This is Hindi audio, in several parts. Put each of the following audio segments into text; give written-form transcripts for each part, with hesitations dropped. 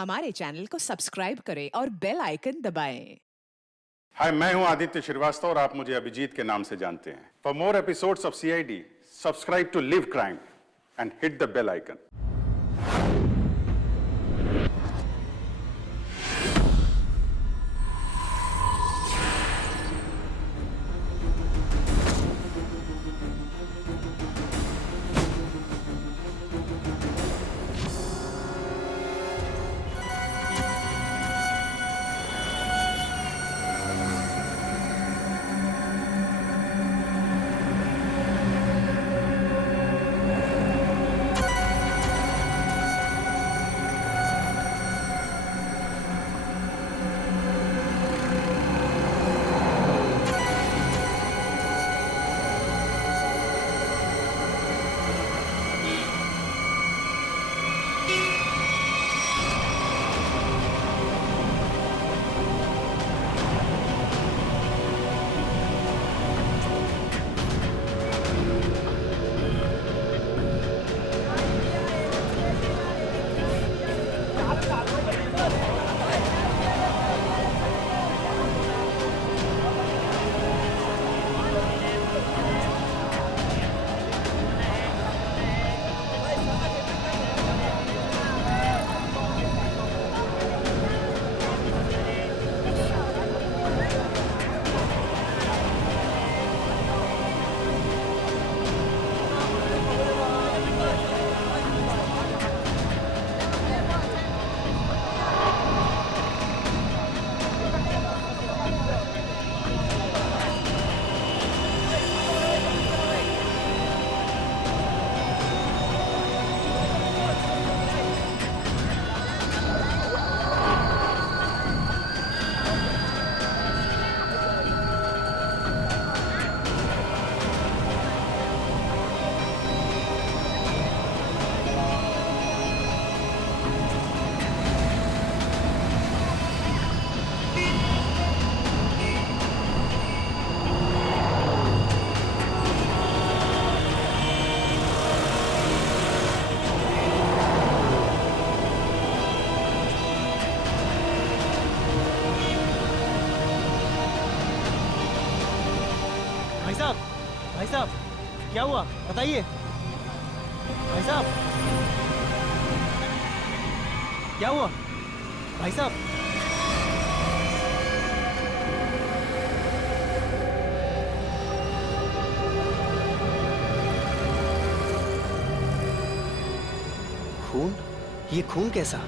हमारे चैनल को सब्सक्राइब करें और बेल आइकन दबाएं। हाय, मैं हूं आदित्य श्रीवास्तव और आप मुझे अभिजीत के नाम से जानते हैं। For more episodes of CID, subscribe to live crime and hit the bell icon. भाई साहब, क्या हुआ बताइए। भाई साहब, क्या हुआ भाई साहब? खून? ये खून कैसा?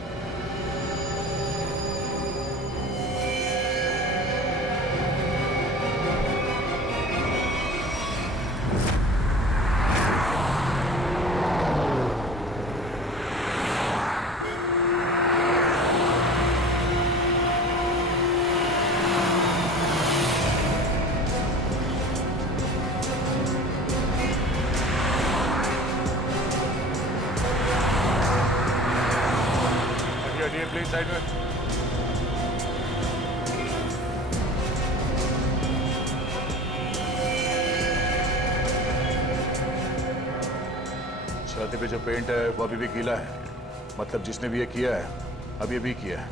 प्लीज साइड में। छाती पे जो पेंट है वो अभी भी गीला है, मतलब जिसने भी ये किया है अभी भी किया है।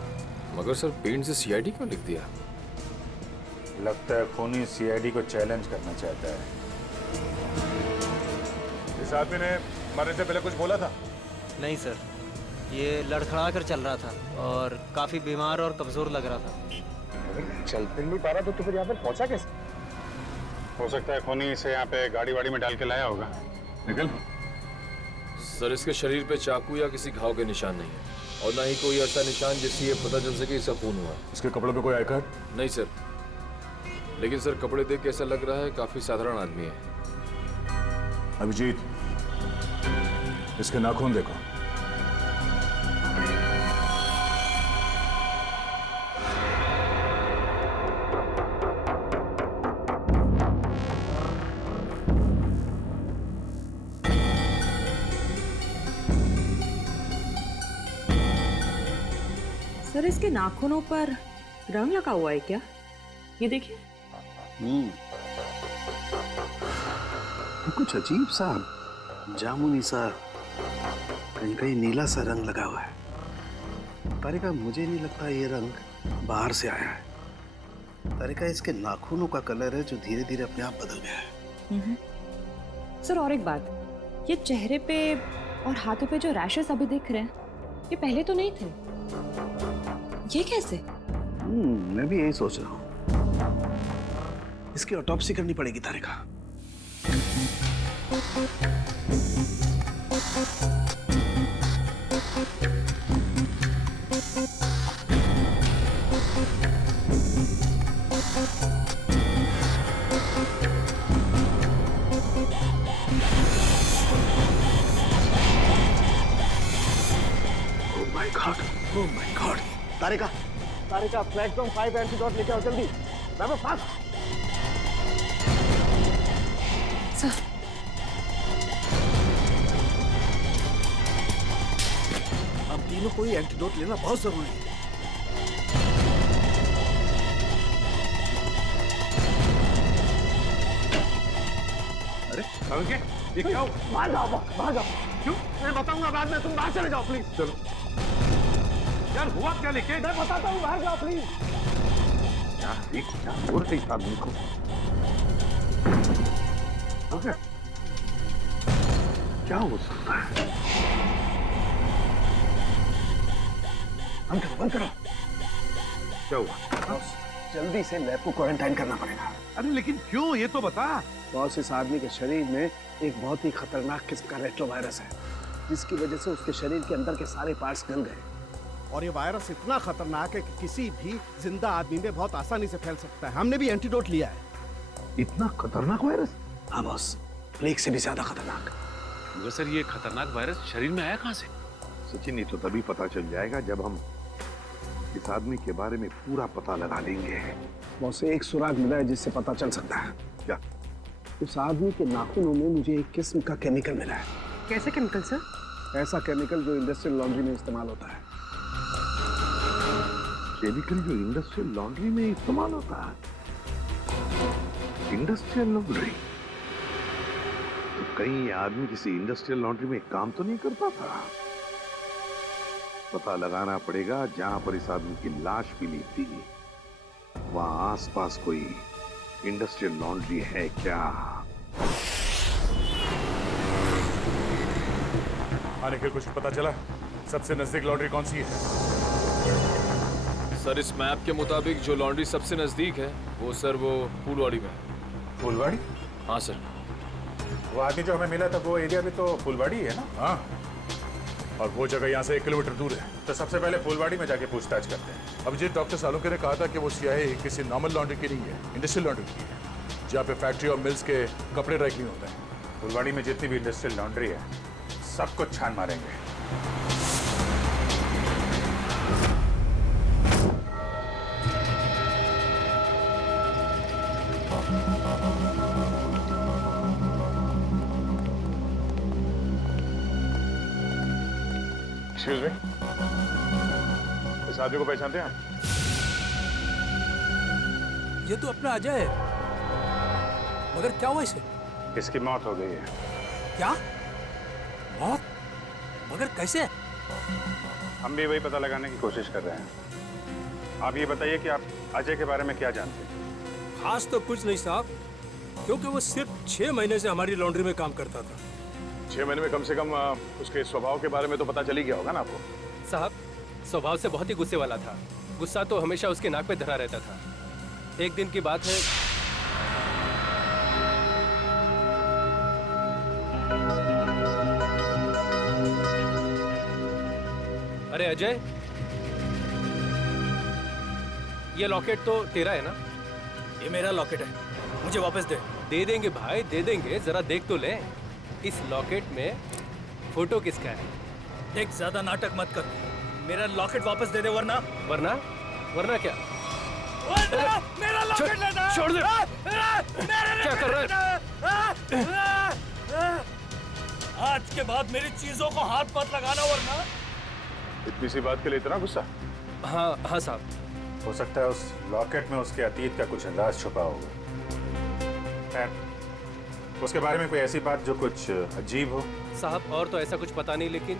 मगर सर पेंट से सीआईडी क्यों लिख दिया? लगता है खूनी सीआईडी को चैलेंज करना चाहता है। इस आदमी ने मरने से पहले कुछ बोला था? नहीं सर, ये लड़खड़ा कर चल रहा था और काफी बीमार और कमजोर लग रहा था। चल फिर नहीं पा रहा तो फिर यहाँ पे पहुंचा कैसे? हो सकता है खूनी इसे यहाँ पे गाड़ी वाड़ी में डाल के लाया होगा। निकल। सर इसके शरीर पे चाकू या किसी घाव के निशान नहीं है और ना ही कोई ऐसा निशान जिससे ये पता चल सके इसका खून हुआ। इसके कपड़ों पे कोई आई कार्ड? नहीं सर, लेकिन सर कपड़े देख के ऐसा लग रहा है काफी साधारण आदमी है। अभिजीत, इसके नाखून देखो। सर इसके नाखूनों पर रंग लगा हुआ है क्या? ये देखिए। कुछ अजीब सा जामुनी सा, कहीं कहीं नीला सा रंग लगा हुआ है। तारिका, मुझे नहीं लगता ये रंग बाहर से आया है। तारिका, इसके नाखूनों का कलर है जो धीरे धीरे अपने आप बदल गया है। सर और एक बात, ये चेहरे पे और हाथों पे जो रैशेस अभी दिख रहे हैं, ये पहले तो नहीं थे। ये कैसे? मैं भी यही सोच रहा हूँ। इसकी ऑटोप्सी करनी पड़ेगी तारिका। Oh my God! Tarika, Tarika, platform 5 antidote लेके आओ जल्दी। बाबा फास्ट। सर, हम तीनों को ही एंटीडोट लेना बहुत जरूरी है। अरे ये क्या? बाहर जाओ, बाहर जाओ। क्यों? मैं बताऊंगा बाद में, तुम बाहर चले जाओ प्लीज। चलो यार, हुआ क्या लेके? मैं बताता हूँ, बाहर जाओ प्लीज। क्या बोल रही था आदमी को? ओके, क्या हो सकता है? बंद करो। क्या हुआ? जल्दी से लैब को क्वारंटाइन करना पड़ेगा। अरे लेकिन क्यों, ये तो बता। बॉस, इस आदमी के शरीर में एक बहुत ही खतरनाक किस्म का रेट्रोवायरस है, जिसकी वजह से उसके शरीर के अंदर के सारे पार्ट्स गल गए। और ये वायरस इतना खतरनाक है कि किसी भी जिंदा आदमी में बहुत आसानी से फैल सकता है। हमने भी एंटीडोट लिया है। इतना खतरनाक वायरस? हाँ बॉस, प्लेग से भी ज्यादा खतरनाक। मगर सर, ये खतरनाक वायरस शरीर में आया कहाँ से? सचिन, ये तो तभी पता चल जाएगा जब हम इस आदमी के बारे में पूरा पता लगा लेंगे। बॉस, एक सुराग मिला है जिससे पता चल सकता है। क्या? उस आदमी के नाखूनों में मुझे एक किस्म का केमिकल मिला है। कैसे केमिकल सर? ऐसा केमिकल जो इंडस्ट्रियल लॉन्ड्री में इस्तेमाल होता है। केमिकल जो इंडस्ट्रियल लॉन्ड्री में इस्तेमाल होता है? Industrial laundry? तो कहीं ये आदमी किसी इंडस्ट्रियल लॉन्ड्री में काम तो नहीं करता था? पता लगाना पड़ेगा जहां पर इस आदमी की लाश मिली थी, वहां आसपास कोई इंडस्ट्रियल लॉन्ड्री है क्या? आने के कुछ पता चला? सबसे नजदीक लॉन्ड्री कौन सी है? सर, इस मैप के मुताबिक जो लॉन्ड्री सबसे नजदीक है वो फूलवाड़ी में है। फुलवाड़ी? हाँ सर। वो आदमी जो हमें मिला था वो एरिया भी तो फुलवाड़ी है ना? हाँ, और वो जगह यहाँ से 1 किलोमीटर दूर है। तो सबसे पहले फुलवाड़ी में जाके पूछताछ करते हैं। अभिजीत, डॉक्टर सालुंके ने कहा था कि वो सियाही किसी नॉर्मल लॉन्ड्री की नहीं है, इंडस्ट्रियल लॉन्ड्री की है, जहाँ पे फैक्ट्री और मिल्स के कपड़े ड्राई क्लीन होता है। फुलवाड़ी में जितनी भी इंडस्ट्रियल लॉन्ड्री है, सब कुछ छान मारेंगे। एक्सक्यूज मी, इस आदमी को पहचानते हैं आप? ये तो अपना अजय है। मगर क्या हुआ इसे? इसकी मौत हो गई है। क्या मौत? मगर कैसे? हम भी वही पता लगाने की कोशिश कर रहे हैं। आप ये बताइए कि आप अजय के बारे में क्या जानते हैं? खास तो कुछ नहीं साहब, क्योंकि वो सिर्फ 6 महीने से हमारी लॉन्ड्री में काम करता था। 6 महीने में कम से कम उसके स्वभाव के बारे में तो पता चल ही गया होगा ना आपको? साहब, स्वभाव से बहुत ही गुस्से वाला था। गुस्सा तो हमेशा उसके नाक पे धरा रहता था। एक दिन की बात है, अरे अजय, ये लॉकेट तो तेरा है ना? ये मेरा लॉकेट है, मुझे वापस दे। दे देंगे भाई, दे देंगे। जरा देख तो ले, इस लॉकेट में फोटो किसका है? देख, ज्यादा नाटक मत कर, मेरा लॉकेट वापस दे दे, वरना वरना वरना क्या? मेरा लॉकेट लेना। छोड़ दे। क्या कर रहा है? आज के बाद मेरी चीजों को हाथ मत लगाना, वरना। इतनी सी बात के लिए इतना गुस्सा? हाँ हाँ साहब। हो सकता है उस लॉकेट में उसके अतीत का कुछ राज छुपा होगा। खैर, उसके बारे में कोई ऐसी बात जो कुछ अजीब हो? साहब, और तो ऐसा कुछ पता नहीं, लेकिन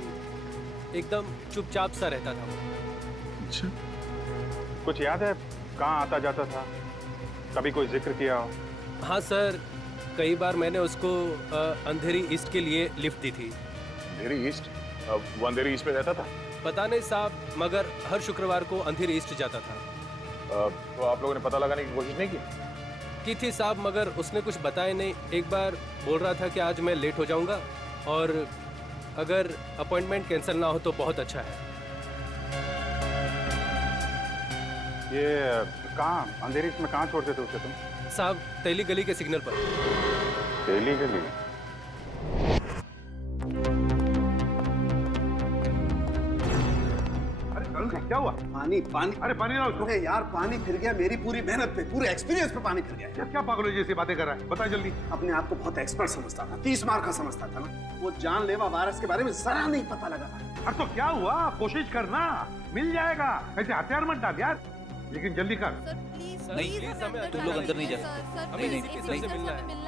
एकदम चुपचाप सा रहता था वो। अच्छा, कुछ याद है कहाँ आता जाता था? कभी कोई जिक्र किया हो? हाँ सर, कई बार मैंने उसको अंधेरी ईस्ट के लिए लिफ्ट दी थी। अंधेरी ईस्ट? वो अंधेरी ईस्ट में रहता था? पता नहीं साहब, मगर हर शुक्रवार को अंधेरी ईस्ट जाता था। तो आप लोगों ने पता लगाने की कोशिश नहीं की? थी साहब, मगर उसने कुछ बताया नहीं। एक बार बोल रहा था कि आज मैं लेट हो जाऊंगा और अगर अपॉइंटमेंट कैंसिल ना हो तो बहुत अच्छा है। ये कहाँ अंधेरी ईस्ट में कहाँ छोड़ते थे उसे तुम? साहब, तेली गली के सिग्नल पर। दिल्ली के लिए? क्या हुआ? पानी पानी। अरे पानी लाओ उसको। यार पानी फिर गया मेरी पूरी मेहनत पे, पूरे एक्सपीरियंस पे पानी फिर गया। यार क्या पागलों जैसी बातें कर रहा है? बता जल्दी। अपने आप को बहुत एक्सपर्ट समझता था, 30 मार का समझता था ना। वो जानलेवा वायरस के बारे में जरा नहीं पता लगा। अरे तो क्या हुआ? कोशिश करना, मिल जाएगा। ऐसे हथियार मत डाल यार, लेकिन जल्दी कर। तुम लोग अंदर नहीं जा सकते। नहीं,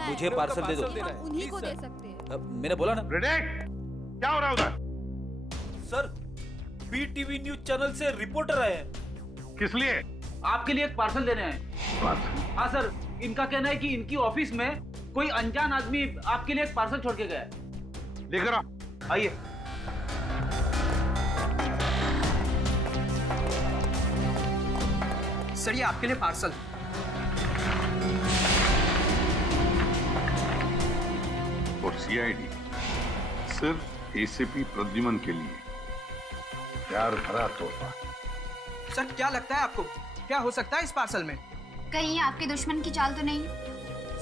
मुझे पार्सल दे दो। उन्हीं को दे सकते हैं। मैंने बोला ना। प्रेडिक्ट, क्या हो रहा है उधर? सर, बीटीवी न्यूज चैनल से रिपोर्टर आए हैं। किस लिए? आपके लिए एक पार्सल देने हैं। हाँ सर, इनका कहना है कि इनकी ऑफिस में कोई अनजान आदमी आपके लिए एक पार्सल छोड़ के गया है। लेकर आओ, आइए। सर, ये आपके लिए पार्सल। और सीआईडी सिर्फ एसीपी प्रद्युमन के लिए प्यार भरा तोहफा। सर, क्या लगता है आपको, क्या हो सकता है इस पार्सल में? कहीं आपके दुश्मन की चाल तो नहीं?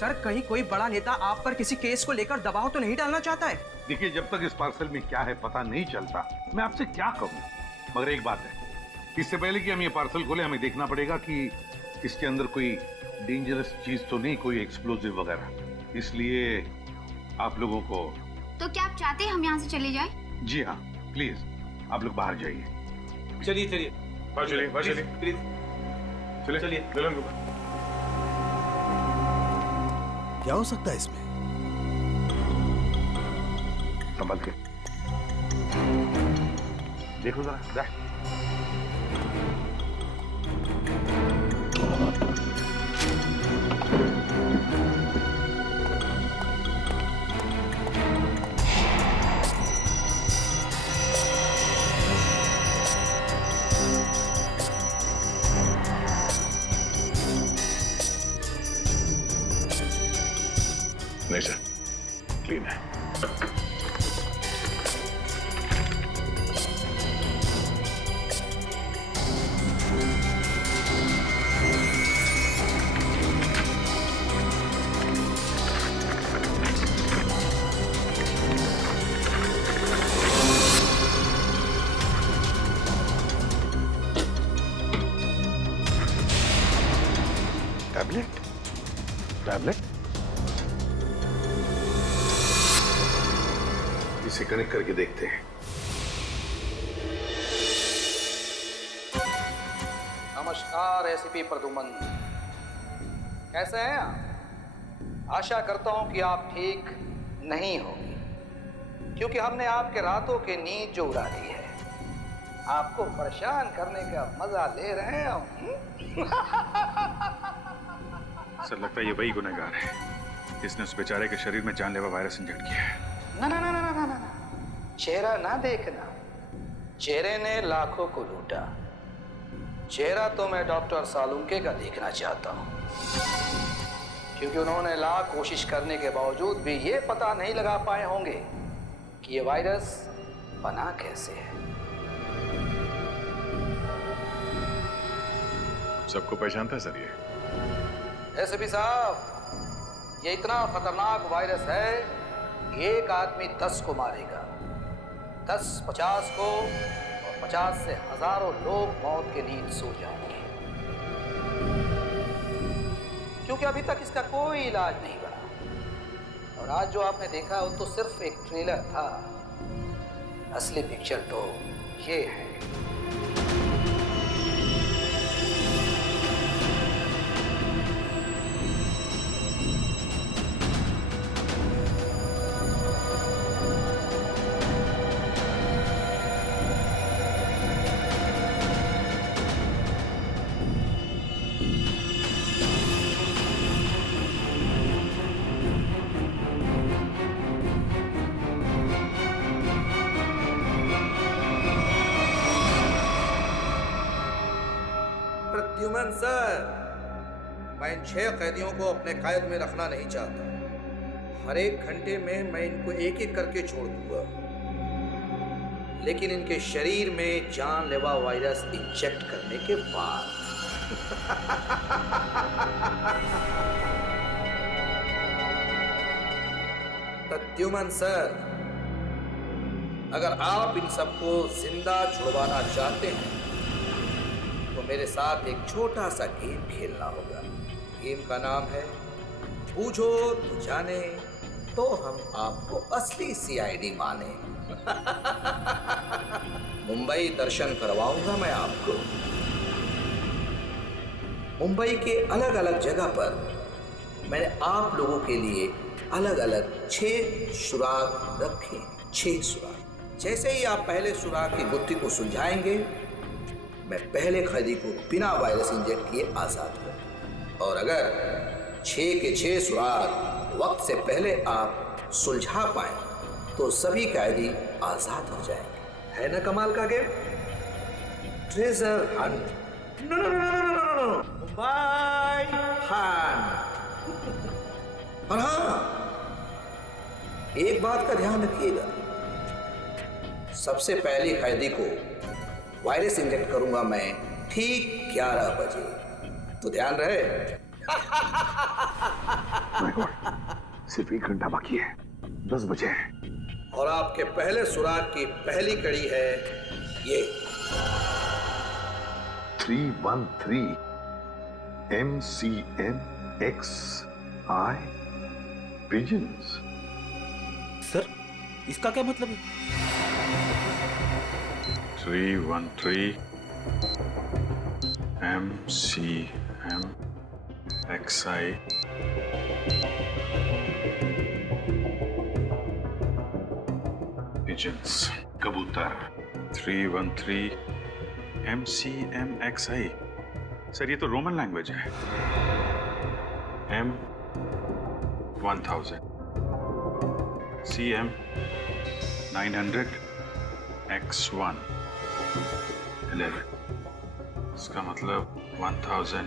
सर, कहीं कोई बड़ा नेता आप पर किसी केस को लेकर दबाव तो नहीं डालना चाहता है? देखिए, जब तक इस पार्सल में क्या है पता नहीं चलता, मैं आपसे क्या कहूँ। मगर एक बात है, इससे पहले कि हम ये पार्सल खोले, हमें देखना पड़ेगा कि इसके अंदर कोई डेंजरस चीज तो नहीं, कोई एक्सप्लोजिव वगैरह। इसलिए आप लोगों को। तो क्या आप चाहते हैं हम यहाँ से चले जाएं? जी हाँ, प्लीज आप लोग बाहर जाइए। चलिए चलिए चलिए प्लीज चलिए। क्या हो सकता है इसमें? संभल के देखो जरा, जा। नहीं सर, क्लीन है। टैबलेट? इसे कनेक्ट करके देखते हैं। नमस्कार एसीपी प्रद्युमन, कैसे हैं आप? आशा करता हूं कि आप ठीक नहीं होंगे, क्योंकि हमने आपके रातों की नींद जो उड़ा दी है। आपको परेशान करने का मजा ले रहे हैं हम। सर, लगता है ये वही गुनहगार है जिसने उस बेचारे के शरीर में जानलेवा वायरस इंजेक्ट किया है। ना ना ना ना ना ना ना, चेहरा ना देखना, चेहरे ने लाखों को लूटा। चेहरा तो मैं डॉक्टर सालुंके का देखना चाहता हूँ, क्योंकि उन्होंने लाख कोशिश करने के बावजूद भी ये पता नहीं लगा पाए होंगे कि ये वायरस बना कैसे है। सबको पहचानता है सर ये? एसपी साहब, ये इतना खतरनाक वायरस है कि एक आदमी 10 को मारेगा, 10 50 को, और 50 से हजारों लोग मौत के नींद सो जाएंगे, क्योंकि अभी तक इसका कोई इलाज नहीं बना। और आज जो आपने देखा वो तो सिर्फ एक ट्रेलर था, असली पिक्चर तो ये है। प्रद्युमन सर, मैं इन 6 कैदियों को अपने कैद में रखना नहीं चाहता। हर एक घंटे में मैं इनको एक एक करके छोड़ दूंगा, लेकिन इनके शरीर में जानलेवा वायरस इंजेक्ट करने के बाद। प्रद्युमन सर, अगर आप इन सबको जिंदा छुड़वाना चाहते हैं तो मेरे साथ एक छोटा सा गेम खेलना होगा। गेम का नाम है बूझो तो जाने, तो हम आपको असली सीआईडी माने। मुंबई दर्शन करवाऊंगा मैं आपको। मुंबई के अलग अलग जगह पर मैंने आप लोगों के लिए अलग अलग 6 सुराग रखे। 6 सुराग। जैसे ही आप पहले सुराग की गुत्थी को सुलझाएंगे, मैं पहले कैदी को बिना वायरस इंजेक्ट किए आजाद कर, और अगर 6 के 6 सुराग वक्त से पहले आप सुलझा पाए तो सभी कैदी आजाद हो जाएंगे। है ना कमाल का game? Treasure hunt. No no no no no no no, Mumbai hunt. और हाँ, एक बात का ध्यान रखिएगा, सबसे पहले कैदी को वायरस इंजेक्ट करूंगा मैं ठीक 11 बजे, तो ध्यान रहे। माय गॉड, सिर्फ 1 घंटा बाकी है, 10 बजे है। और आपके पहले सुराग की पहली कड़ी है ये 313 MCMXI पिजन्स। सर, इसका क्या मतलब है? 313 MCMXI pigeons, कबूतर। 313 MCMXI। सर ये तो रोमन लैंग्वेज है। M1000 CM 900 X1 11। इसका मतलब 1911।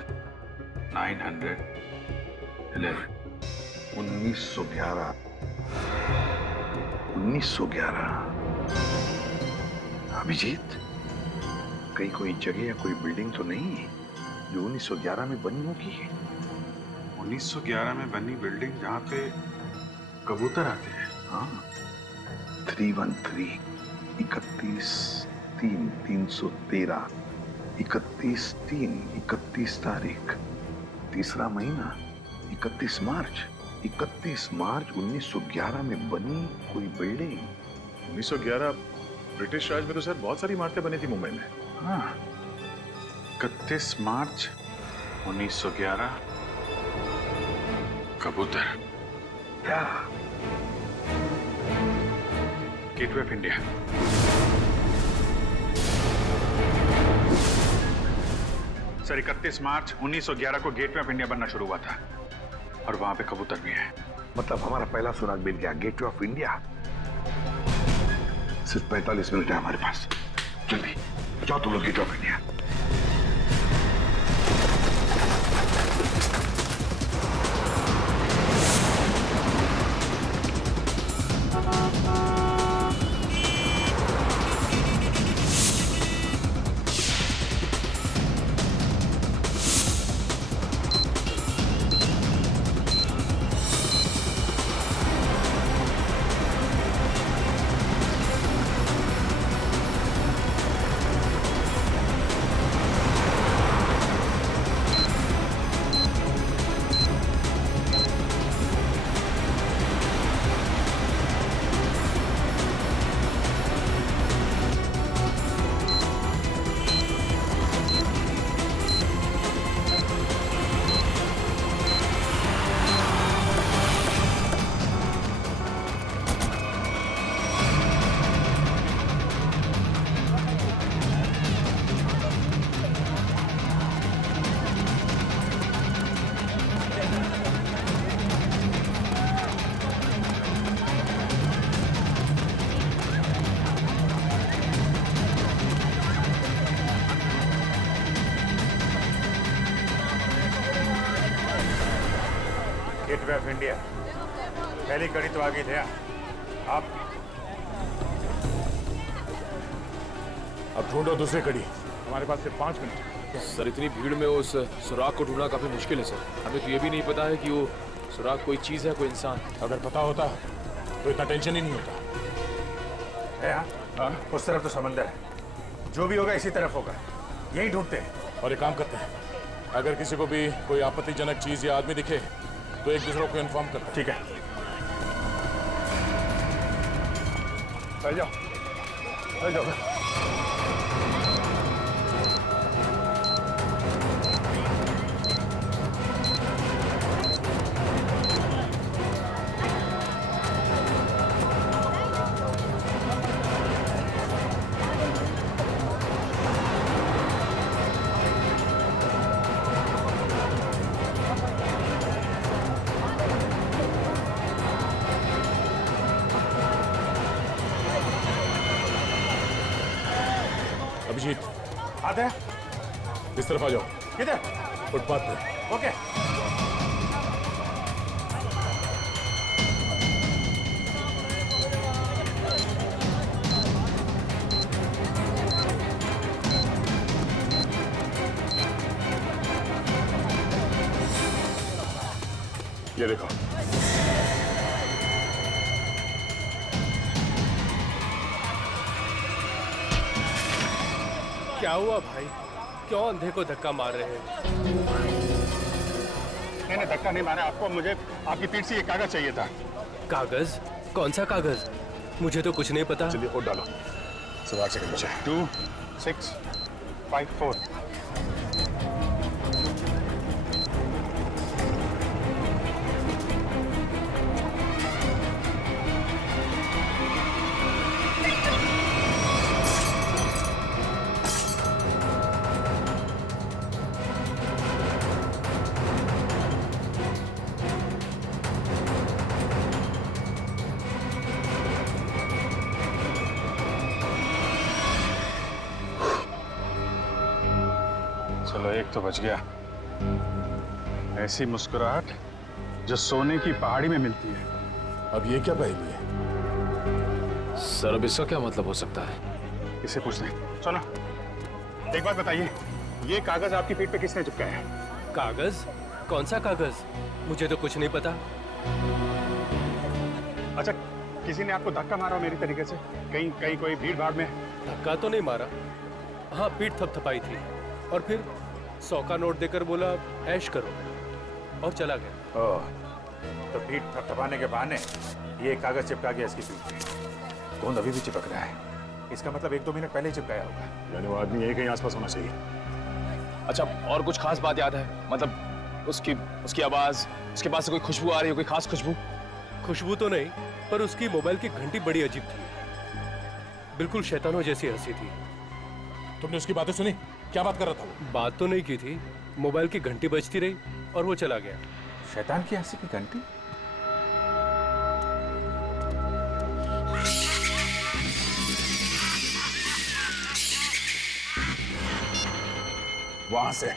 1911। 1911। अभिजीत, कहीं कोई जगह या कोई बिल्डिंग तो नहीं जो 1911 में बनी होगी? 1911 में बनी बिल्डिंग जहाँ पे कबूतर आते हैं। हाँ, 313 31/3/313 31/3 31 तारीख, तीसरा महीना 31 मार्च 1911 में बनी कोई बिल्डिंग। 1911 ब्रिटिश राज में तो सर बहुत सारी इमारतें बनी थी मुंबई में। हाँ, 31 मार्च 1911 कबूतर। क्या? Gateway of India. सर 31 मार्च 1911 को गेटवे ऑफ इंडिया बनना शुरू हुआ था, और वहां पे कबूतर भी है। मतलब हमारा पहला सुराग मिल गया, गेटवे ऑफ इंडिया। सिर्फ 45 मिनट है हमारे पास। जल्दी जाओ तुम लोग gateway of India. Gateway of India. पहली कड़ी तो आ गई थे आप। अब ढूंढो दूसरी कड़ी। हमारे पास सिर्फ 5 मिनट। सर इतनी भीड़ में उस सुराग को ढूंढना काफी मुश्किल है सर। हमें तो ये भी नहीं पता है कि वो सुराग कोई चीज है, कोई इंसान। अगर पता होता तो इतना टेंशन ही नहीं होता। है हाँ, उस तरफ तो समंदर है, जो भी होगा इसी तरफ होगा, यही ढूंढते हैं। और एक काम करते हैं, अगर किसी को भी कोई आपत्तिजनक चीज या आदमी दिखे तो एक दूसरे को इन्फॉर्म करते हैं। ठीक है, चल जाओ, चल जाओ। अभिजीत, आते हैं। इस तरफ आ जाओ। किधर? फुटपाथ पे। ओके। ये देखो। क्या हुआ भाई? क्यों अंधे को धक्का मार रहे हैं? मैंने धक्का नहीं मारा आपको, मुझे आपकी पीठ से ये कागज चाहिए था। कागज? कौन सा कागज? मुझे तो कुछ नहीं पता। चलिए वोट डालो। सवाल से नीचे 2 6 5 4। चलो एक तो बच गया। ऐसी मुस्कुराहट जो सोने की पहाड़ी में मिलती है। अब ये क्या पहेली है? सर अब इसका क्या मतलब हो सकता है? इसे पूछते सुनो, एक बात बताइए, ये कागज आपकी पीठ पे किसने चिपकाया है? कागज? कौन सा कागज? मुझे तो कुछ नहीं पता। अच्छा, किसी ने आपको धक्का मारा हो मेरी तरीके से? कहीं कहीं कोई भीड़ भाड़ में? धक्का तो नहीं मारा। हाँ, पीठ थपथपाई थी और फिर 100 का नोट देकर बोला ऐश करो और चला गया। ओह, तो पीठ थपथपाने के बहाने ये कागज चिपका गया इसकी पीठ पे। गोंद अभी भी चिपक रहा है, इसका मतलब 1-2 मिनट पहले ही चिपकाया होगा। यानी वो आदमी यही कहीं आसपास होना चाहिए। अच्छा, और कुछ खास बात याद है? मतलब उसकी आवाज, उसके पास से कोई खुशबू आ रही है, कोई खास खुशबू? खुशबू तो नहीं, पर उसकी मोबाइल की घंटी बड़ी अजीब थी, बिल्कुल शैतानों जैसी हंसी थी। तुमने उसकी बातें सुनी? क्या बात कर रहा था वो? बात तो नहीं की थी, मोबाइल की घंटी बजती रही और वो चला गया। शैतान की हंसी की घंटी? वहां से।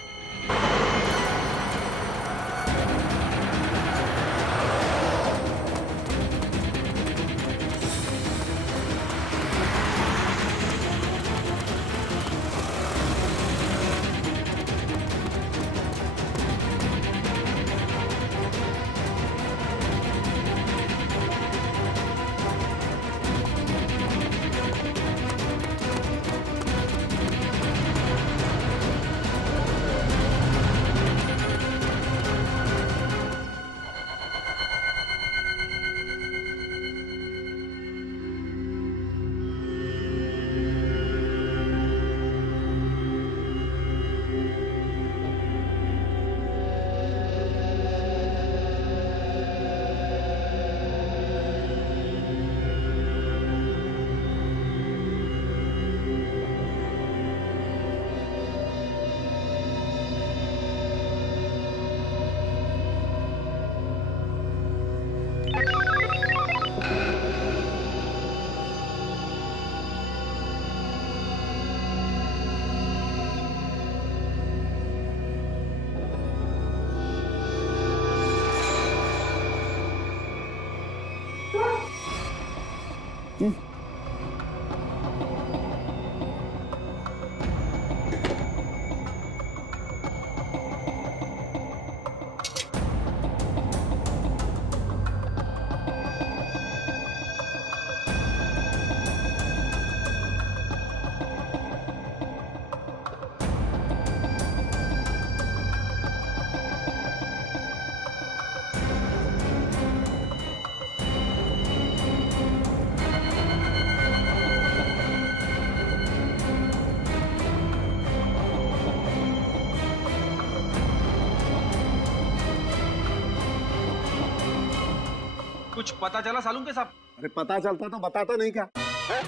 कुछ पता चला सालूम के साहब? अरे पता चलता तो बताता नहीं क्या है?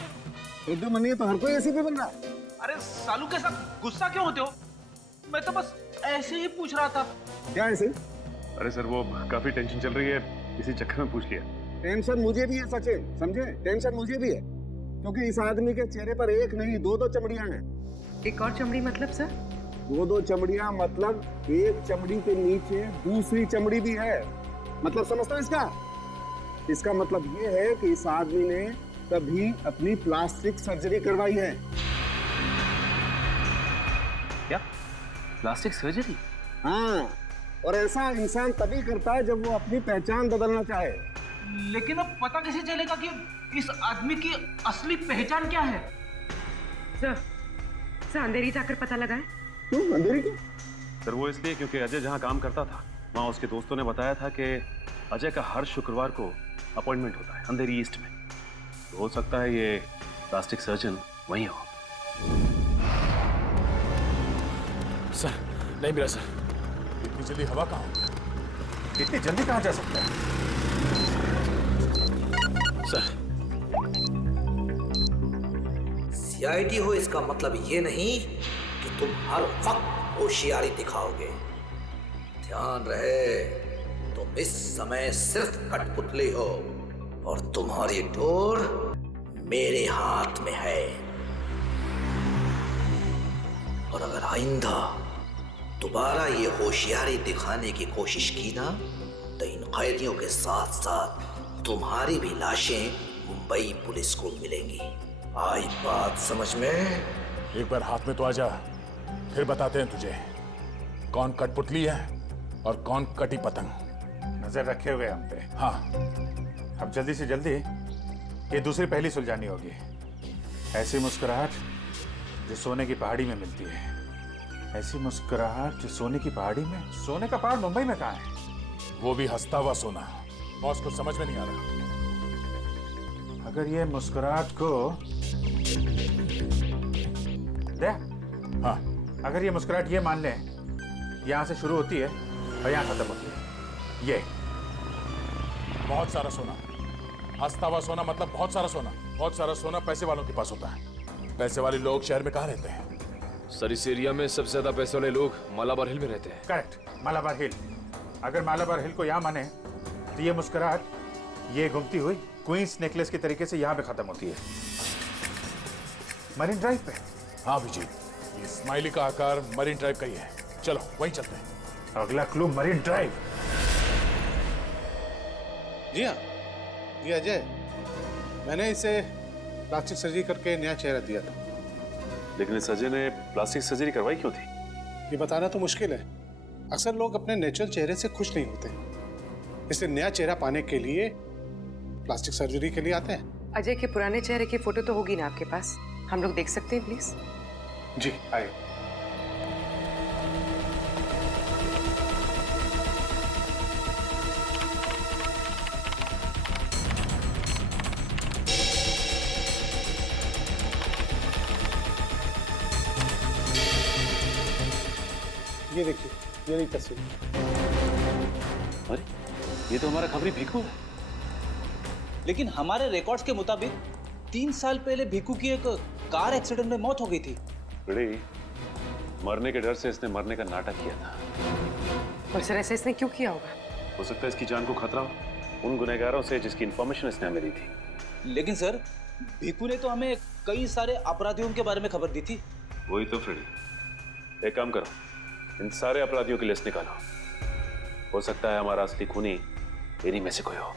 एकदम मनी है तो हर कोई ऐसे भी बन रहा है। अरे सालूम के साहब गुस्सा क्यों होते हो? मैं तो बस ऐसे ही पूछ रहा था। क्या ऐसे? अरे सर वो काफी टेंशन चल रही है, इसी चक्कर में पूछ लिया। टेंशन मुझे भी है सचिन, समझे? टेंशन मुझे भी है क्योंकि इस आदमी के चेहरे पर एक नहीं दो चमड़ियां हैं। एक और चमड़ी मतलब सर? दो चमड़ियां मतलब एक चमड़ी के नीचे दूसरी चमड़ी भी है। मतलब समझता है इसका? इसका मतलब ये है कि इस आदमी ने कभी अपनी प्लास्टिक सर्जरी करवाई है। क्या? Plastic surgery? हाँ, और ऐसा इंसान तभी करता है जब वो अपनी पहचान बदलना चाहे। लेकिन अब पता कैसे चलेगा कि इस आदमी की असली पहचान क्या है? सर अंधेरी जाकर पता लगाए। क्यों अंधेरी क्यों? सर वो इसलिए क्योंकि अजय जहाँ काम करता था वहाँ उसके दोस्तों ने बताया था कि अजय का हर शुक्रवार को अपॉइंटमेंट होता है अंधेरी ईस्ट में। तो हो सकता है ये प्लास्टिक सर्जन वहीं हो। सर नहीं मिला सर। इतनी जल्दी हवा कहाँ हो? इतनी जल्दी कहाँ जा सकता है? सर सीआईडी हो इसका मतलब ये नहीं कि तुम हर वक्त होशियारी दिखाओगे। ध्यान रहे तुम इस समय सिर्फ कठपुतली हो और तुम्हारी डोर मेरे हाथ में है। और अगर आइंदा दोबारा ये होशियारी दिखाने की कोशिश की ना तो इन कैदियों के साथ साथ तुम्हारी भी लाशें मुंबई पुलिस को मिलेंगी। आई बात समझ में? एक बार हाथ में तो आ जा, फिर बताते हैं तुझे कौन कठपुतली है और कौन कटी पतंग। नजर रखे हुए हम पे। हाँ, अब जल्दी से जल्दी ये दूसरी पहली सुलझानी होगी। ऐसी मुस्कुराहट जो सोने की पहाड़ी में मिलती है। ऐसी मुस्कुराहट जो सोने की पहाड़ी में। सोने का पहाड़ मुंबई में कहाँ है? वो भी हंसता हुआ सोना। बॉस को समझ में नहीं आ रहा। अगर ये मुस्कुराहट को दे, हाँ, अगर ये मुस्कुराहट ये मान ले यहाँ से शुरू होती है और यहाँ खत्म होती है। ये बहुत सारा सोना। हंसता हुआ सोना मतलब बहुत सारा सोना। बहुत सारा सोना पैसे वालों के पास होता है। पैसे वाले लोग शहर में कहाँ रहते हैं? सर इस एरिया में सबसे ज्यादा पैसे वाले लोग मालाबार हिल में रहते हैं। करेक्ट, मालाबार हिल। अगर मालाबार हिल को यहाँ माने तो ये मुस्कुराहट ये घूमती हुई क्वींस नेकलेस के तरीके से यहाँ पे खत्म होती है, मरीन ड्राइव पे। हाँ अभिजीत, ये स्माइली का आकार मरीन ड्राइव का ही है। चलो वहीं चलते हैं। अगला क्लू मरीन ड्राइव। जी हाँ, ये अजय, मैंने इसे प्लास्टिक सर्जरी करके नया चेहरा दिया था। लेकिन इस अजय ने प्लास्टिक सर्जरी करवाई क्यों थी? ये बताना तो मुश्किल है। अक्सर लोग अपने नेचुरल चेहरे से खुश नहीं होते, इसलिए नया चेहरा पाने के लिए प्लास्टिक सर्जरी के लिए आते हैं। अजय के पुराने चेहरे की फोटो तो होगी ना आपके पास? हम लोग देख सकते हैं प्लीज? जी आइए। ये देखिए, ये रही तस्वीर। अरे ये तो हमारा खबरी भीखू है। लेकिन हमारे रिकॉर्ड्स के मुताबिक 3 साल पहले भीखू की एक कार एक्सीडेंट में मौत हो गई थी। बड़ी मरने के डर से इसने मरने का नाटक किया था। और सर ऐसा इसने क्यों किया होगा? हो सकता है इसकी जान को खतरा हो उन गुनहगारों से जिसकी इंफॉर्मेशन इसने हमें दी थी। लेकिन सर भीखू ने तो हमें कई सारे अपराधियों के बारे में खबर दी थी। वही तो फ्रेडी, एक काम करो, इन सारे अपराधियों की लिस्ट निकालो। हो सकता है हमारा असली खूनी इन्हीं में से कोई हो।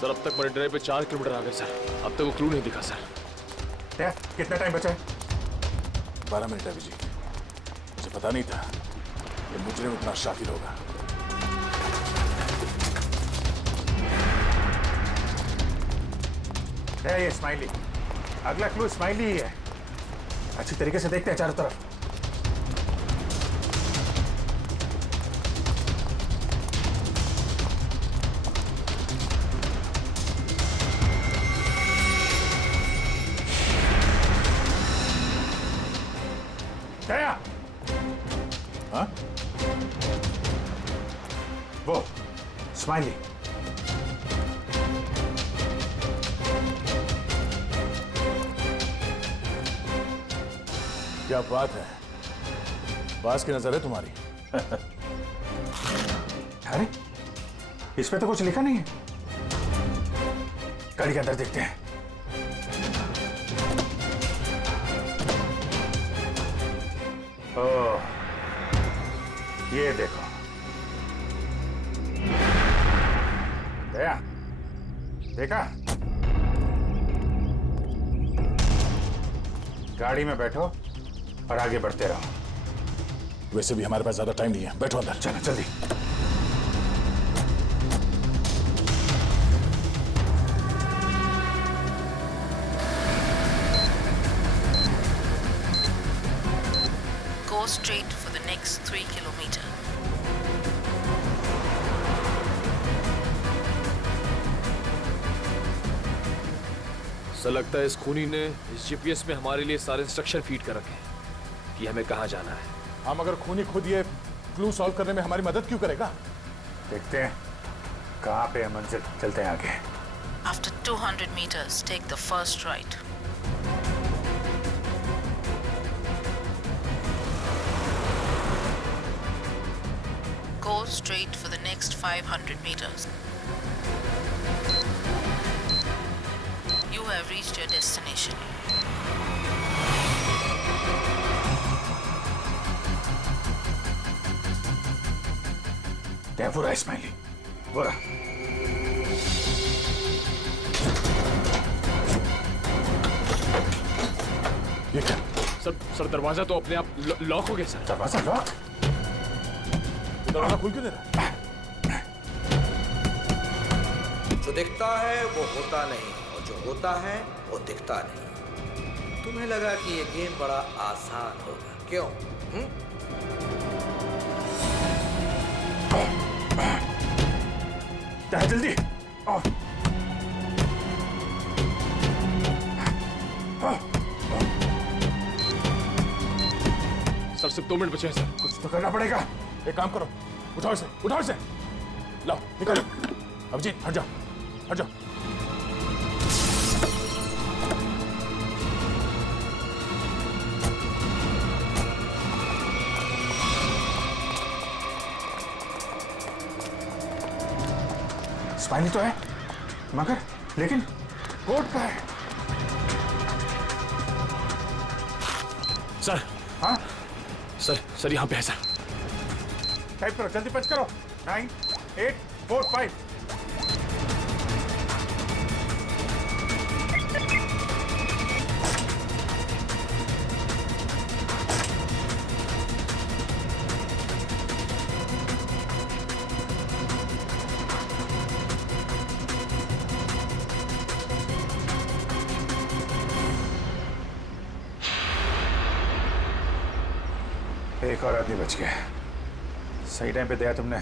सर अब तक मरीन ड्राइव पे 4 किलोमीटर आ गए सर, अब तक वो क्लू नहीं दिखा सर। कितना टाइम बचा है? 12 मिनट है अभिजीत। मुझे पता नहीं था कि मुजरिम इतना शातिर होगा। है ये स्माइली। अगला क्लू स्माइली ही है। अच्छी तरीके से देखते हैं चारों तरफ। हाँ? वो स्माइली, क्या बात है, बास की नजर है तुम्हारी। अरे इस पे तो कुछ लिखा नहीं है। गाड़ी के अंदर देखते हैं। ओह, ये देखो। दया, देखा? गाड़ी में बैठो और आगे बढ़ते रहो। वैसे भी हमारे पास ज्यादा टाइम नहीं है, बैठो अंदर। चलो जल्दी। Go straight for the next 3 kilometers. ऐसा लगता है इस खूनी ने इस जीपीएस में हमारे लिए सारे इंस्ट्रक्शन फीड कर रखे हैं कि हमें कहाँ जाना है। हम अगर खूनी खुद ये क्लू सॉल्व करने में हमारी मदद क्यों करेगा? देखते हैं कहाँ पे है मंजिल, चलते हैं आगे। After 200 meters, take the first right. Go straight for the next 500 meters. You have reached your destination. क्या बुरा स्माइली, बुरा। ये क्या? सर दरवाजा तो अपने आप लॉक हो गया सर। दरवाजा लॉक? दरवाजा खुल क्यों नहीं रहा? जो दिखता है वो होता नहीं और जो होता है वो दिखता नहीं। तुम्हें लगा कि ये गेम बड़ा आसान होगा, क्यों? जल्दी। सर सिर्फ 2 मिनट बचे हैं सर। कुछ तो करना पड़ेगा। एक काम करो, उठाओ इसे, उठाओ इसे। लाओ, निकालो। अभिजीत, हट जाओ, हट जाओ। स्माइली तो है, मगर लेकिन कोट का है। सर। हाँ सर यहाँ पे है सर। टाइप करो, जल्दी पंच करो। 9, 8, 4, 5। एक और आदमी बच गया। सही टाइम पे दया तुमने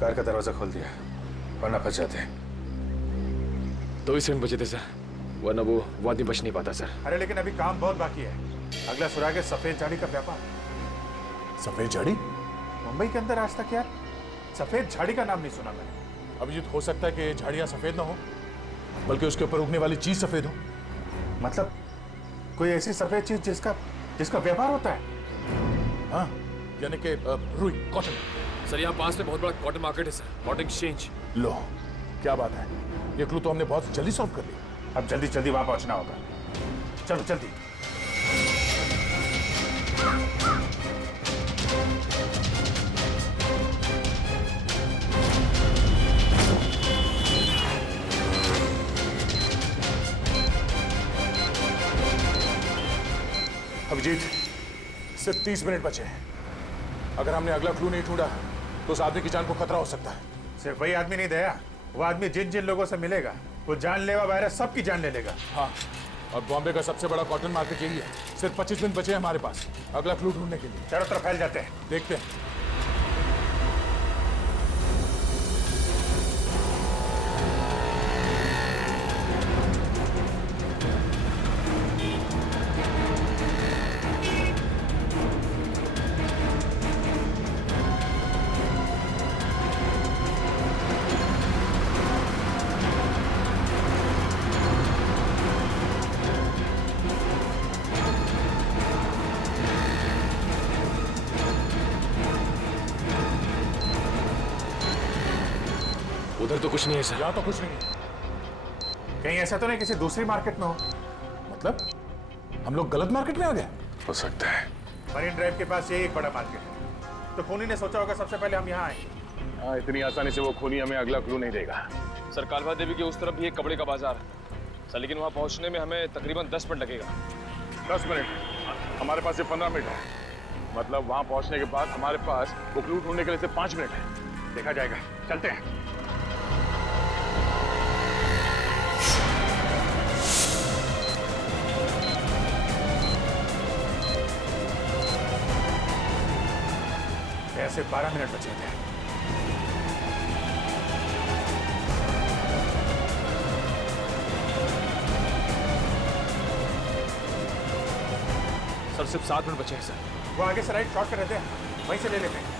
कार का दरवाजा खोल दिया, वरना फंस जाते। 2 ही सेकंड बचे थे सर, वरना वो आदमी बच नहीं पाता सर। अरे लेकिन अभी काम बहुत बाकी है। अगला सुराग है सफेद झाड़ी का व्यापार। सफेद झाड़ी? मुंबई के अंदर आज तक यार सफेद झाड़ी का नाम नहीं सुना मैंने। अभिजीत, हो सकता है कि झाड़ियाँ सफेद ना हो, बल्कि उसके ऊपर उगने वाली चीज सफेद हो। मतलब कोई ऐसी सफेद चीज जिसका व्यापार होता है? हाँ, यानी कि रुई, कॉटन। सर यहाँ पास में बहुत बड़ा कॉटन मार्केट है सर, कॉटन एक्सचेंज। लो, क्या बात है, ये क्लू तो हमने बहुत जल्दी सॉल्व कर लिया। अब जल्दी वहां पहुंचना होगा। चलो जल्दी। अभिजीत, सिर्फ 30 मिनट बचे हैं। अगर हमने अगला क्लू नहीं ढूंढा तो उस आदमी की जान को खतरा हो सकता है। सिर्फ वही आदमी नहीं दया, वो आदमी जिन जिन लोगों से मिलेगा वो जानलेवा वायरस सबकी जान ले लेगा। हाँ, और बॉम्बे का सबसे बड़ा कॉटन मार्केट यही है। सिर्फ 25 मिनट बचे हैं हमारे पास अगला क्लू ढूंढने के लिए। चारों तरफ फैल जाते हैं, देखते हैं। उधर तो कुछ नहीं है सर। यहाँ तो कुछ नहीं है। कहीं ऐसा तो नहीं किसी दूसरी मार्केट में हो? मतलब हम लोग गलत मार्केट में आ गए? हो सकता है। मरीन ड्राइव के पास यही एक बड़ा मार्केट है, तो खूनी ने सोचा होगा सबसे पहले हम यहाँ आए। हाँ, इतनी आसानी से वो खूनी हमें अगला क्लू नहीं देगा। सर कालवा देवी के उस तरफ भी एक कपड़े का बाजार है सर, लेकिन वहाँ पहुँचने में हमें तकरीबन 10 मिनट लगेगा। 10 मिनट? हमारे पास सिर्फ 15 मिनट है। मतलब वहाँ पहुँचने के बाद हमारे पास वो क्लू ढूंढने के लिए सिर्फ 5 मिनट है। देखा जाएगा, चलते हैं। ऐसे 12 मिनट बचे थे। सर सिर्फ 7 मिनट बचे हैं सर। वो आगे से राइट शॉर्ट कर रहते हैं, वहीं से ले लेते हैं।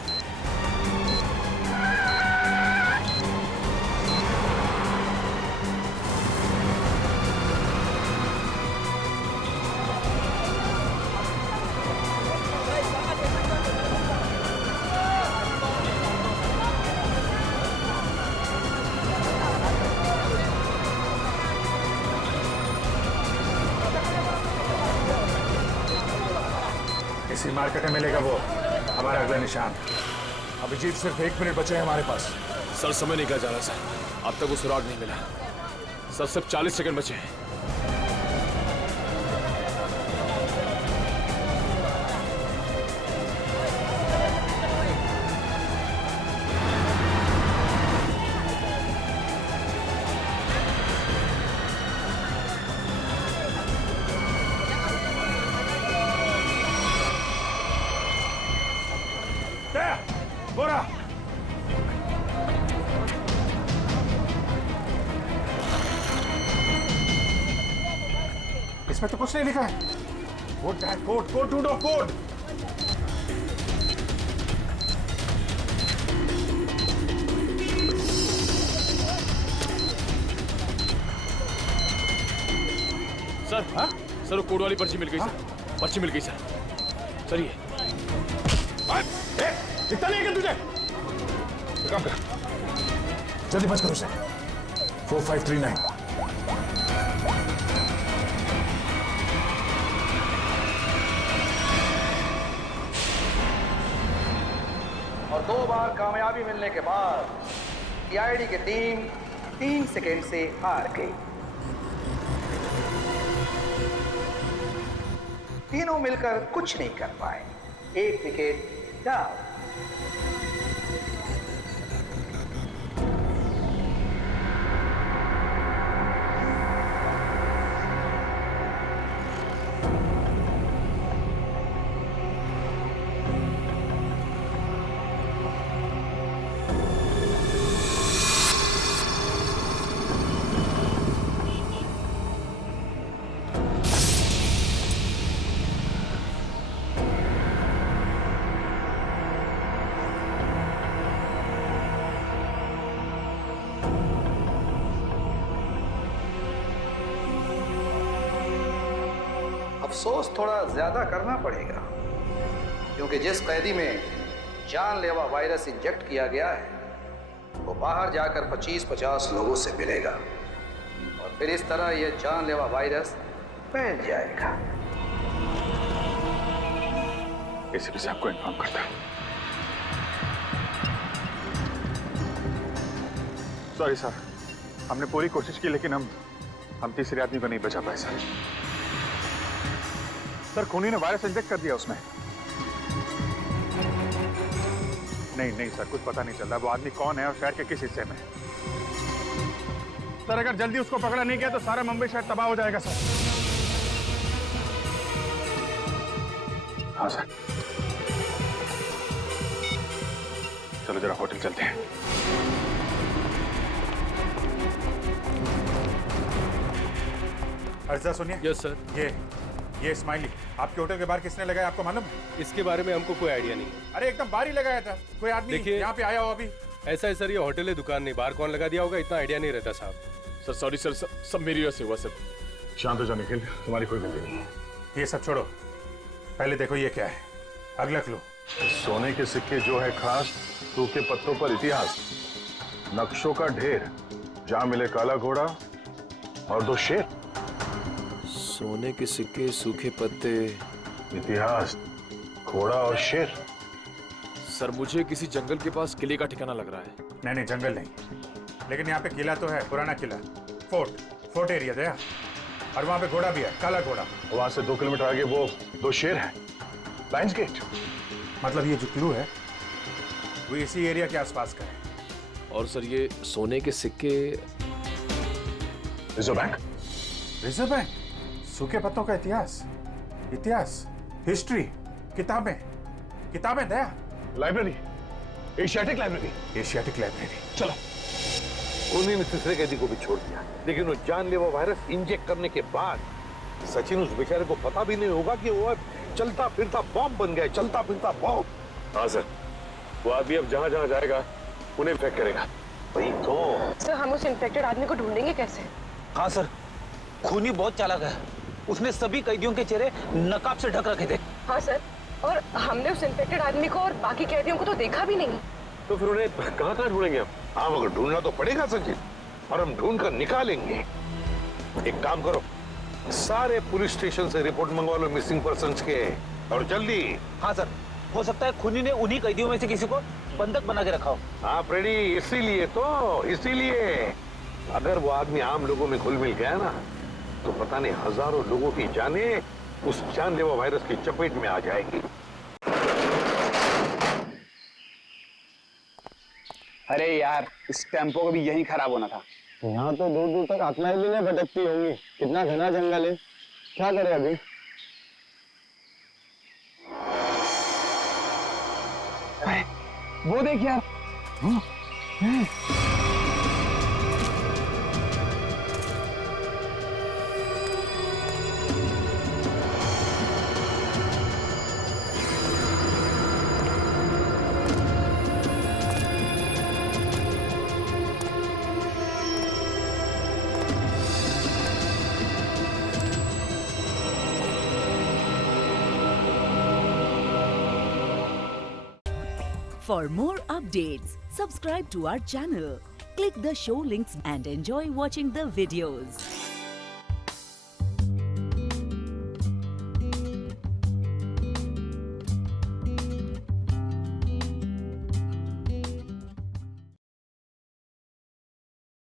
इसी मार्केट में मिलेगा वो हमारा अगला निशान। अभिजीत सिर्फ 1 मिनट बचे हैं हमारे पास। सर समय निकल जा रहा सर, अब तक वो सुराग नहीं मिला। सर सिर्फ 40 सेकंड बचे हैं। बोरा इसमें तो कुछ नहीं लिखा है। कोड क्या है? कोड कोड ढूंढो, कोड। सर हाँ? सर वो कोड वाली पर्ची मिल गई सर। पर्ची मिल गई सर। सर ये इतना नहीं है तुझे? काम कर, जल्दी बच करो उसे। 4539। और 2 बार कामयाबी मिलने के बाद सीआईडी की टीम 3 सेकेंड से हार गई। तीनों मिलकर कुछ नहीं कर पाए। 1 विकेट डाउन। अफसोस थोड़ा ज्यादा करना पड़ेगा, क्योंकि जिस कैदी में जानलेवा वायरस इंजेक्ट किया गया है वो बाहर जाकर 25-50 लोगों से मिलेगा और फिर इस तरह यह जानलेवा वायरस फैल जाएगा। एसीपी साहब को इन्फॉर्म करता हूं। सॉरी सर, हमने पूरी कोशिश की लेकिन हम तीसरे आदमी को नहीं बचा पाए सर। सर खूनी ने वायरस इंजेक्ट कर दिया उसमें। नहीं सर, कुछ पता नहीं चल रहा वो आदमी कौन है और शहर के किस हिस्से में। सर अगर जल्दी उसको पकड़ा नहीं गया तो सारा मुंबई शहर तबाह हो जाएगा सर। हाँ सर, चलो जरा होटल चलते हैं। अर्जा सुनिए। Yes sir. ये स्माइली आपके होटल के बाहर किसने लगाया आपको मालूम है? इसके बारे में हमको कोई आइडिया नहीं है। अरे एकदम बाहर ही लगाया था। कोई आदमी यहाँ पे आया हो अभी? ऐसा है सर, ये होटल है, दुकान नहीं। बाहर कौन लगा दिया होगा इतना आइडिया नहीं रहता साहब। सर सॉरी सर, सब मेरी वजह से हुआ सर। शांत हो जाओ निखिल, तुम्हारी कोई गलती नहीं है। ये सब छोड़ो, पहले देखो ये क्या है। अगला क्लू। सोने के सिक्के जो है खास, सूखे पत्तों पर इतिहास। नक्शों का ढेर, जहां मिले काला घोड़ा और 2 शेर। सोने के सिक्के, सूखे पत्ते, इतिहास, घोड़ा और शेर। सर मुझे किसी जंगल के पास किले का ठिकाना लग रहा है। नहीं नहीं, जंगल नहीं, लेकिन यहाँ पे किला तो है, पुराना किला, फोर्ट एरिया दया, और वहाँ पे घोड़ा भी है, काला घोड़ा। वहां से 2 किलोमीटर आगे वो 2 शेर है, लायंस गेट। मतलब ये जो क्लू है वो इसी एरिया के आसपास का है। और सर ये सोने के सिक्के, रिजर्व बैंक। रिजर्व बैंक, सूखे पत्तों का इतिहास, हिस्ट्री, किताबें दया, लाइब्रेरी, एशियाटिक लाइब्रेरी। चलो। खूनी ने तीसरे कैदी को भी छोड़ दिया, लेकिन वो जानलेवा वायरस इंजेक्ट करने के बाद सचिन उस बेचारे को पता भी नहीं होगा कि वो चलता फिरता बॉम्ब बन गया, चलता फिरता बॉम्ब। हाँ सर, वो आदमी अब जहाँ जहाँ जाएगा उन्हें इन्फेक्ट करेगा। वही तो। सर हम उस इन्फेक्टेड आदमी को ढूंढेंगे कैसे? हाँ सर, खूनी बहुत चालाक है। उसने सभी कैदियों के चेहरे नकाब से ढक रखे थे। हाँ सर, और हमने उस इन्फेक्टेड आदमी को और बाकी कैदियों को तो देखा भी नहीं। तो फिर उन्हें कहाँ कहाँ ढूंढेंगे हम? हाँ मगर ढूंढना तो पड़ेगा सचिन, और हम ढूंढ कर निकालेंगे। एक काम करो, सारे पुलिस स्टेशन से रिपोर्ट मंगवा लो मिसिंग पर्सन्स के, और जल्दी। हाँ सर, हो सकता है खूनी ने उन्हीं कैदियों में से किसी को बंधक बना के रखा हो। हाँ फ्रेडी, इसीलिए अगर वो आदमी आम लोगों में घुल मिल गया ना, तो पता नहीं हजारों लोगों की जानें उस जानलेवा वायरस की चपेट में आ जाएगी। अरे यार, इस टेम्पो को भी यही खराब होना था। यहाँ तो दूर दूर तक आत्माएं भी नहीं भटकती होंगी। कितना घना जंगल है, क्या करे अभी? वो देख यार। For more updates, subscribe to our channel, click the show links and enjoy watching the videos.